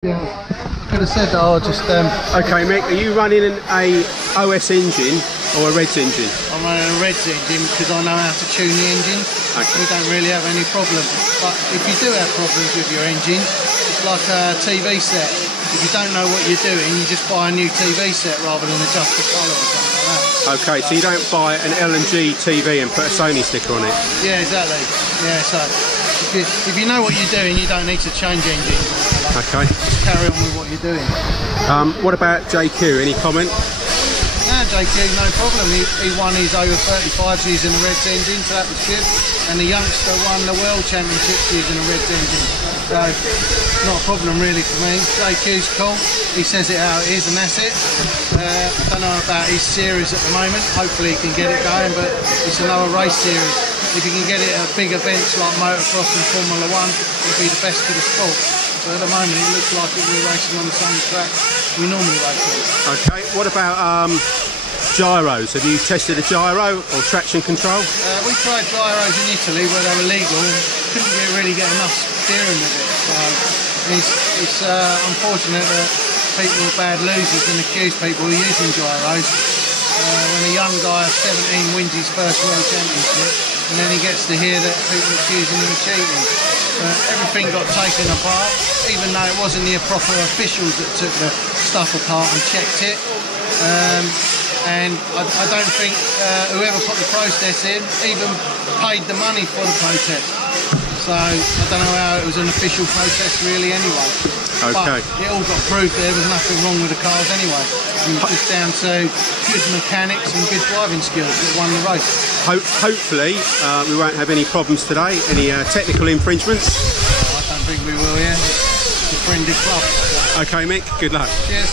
Yeah, I could have said that. I'll just. Okay, Mick, are you running an OS engine or a Reds engine? I'm running a Reds engine because I know how to tune the engine. Okay. We don't really have any problem. But if you do have problems with your engine, it's like a TV set. If you don't know what you're doing, you just buy a new TV set rather than adjust the colour or something like that. Okay, so you don't buy an L&G TV and put a Sony sticker on it? Yeah, exactly. Yeah, so if you know what you're doing, you don't need to change engines. Okay. Just carry on with what you're doing. What about JQ? Any comment? Nah, JQ, no problem. He won his over 35s using a Reds engine, so that was good. And the youngster won the World Championships using a Reds engine. So, not a problem really for me. JQ's cool. He says it how it is and that's it. I don't know about his series at the moment. Hopefully he can get it going, but it's another race series. If you can get it at big events like motocross and Formula 1, it'll be the best for the sport. So at the moment it looks like we're racing on the same track we normally race on. Okay, what about gyros? Have you tested a gyro or traction control? We tried gyros in Italy where they were legal. Couldn't really get enough steering with it. So it's unfortunate that people are bad losers and accuse people of using gyros. When a young guy of 17 wins his first World Championship, and then he gets to hear that people are accusing him of cheating. Everything got taken apart, even though it wasn't the proper officials that took the stuff apart and checked it. And I don't think whoever put the process in even paid the money for the protest. So I don't know how it was an official protest really anyway. Okay. But it all got proved there was nothing wrong with the cars anyway. And it was just down to good mechanics and good driving skills that won the race. Hopefully we won't have any problems today. Any technical infringements? I don't think we will, yeah. It's a friendly club. Okay, Mick, good luck. Cheers.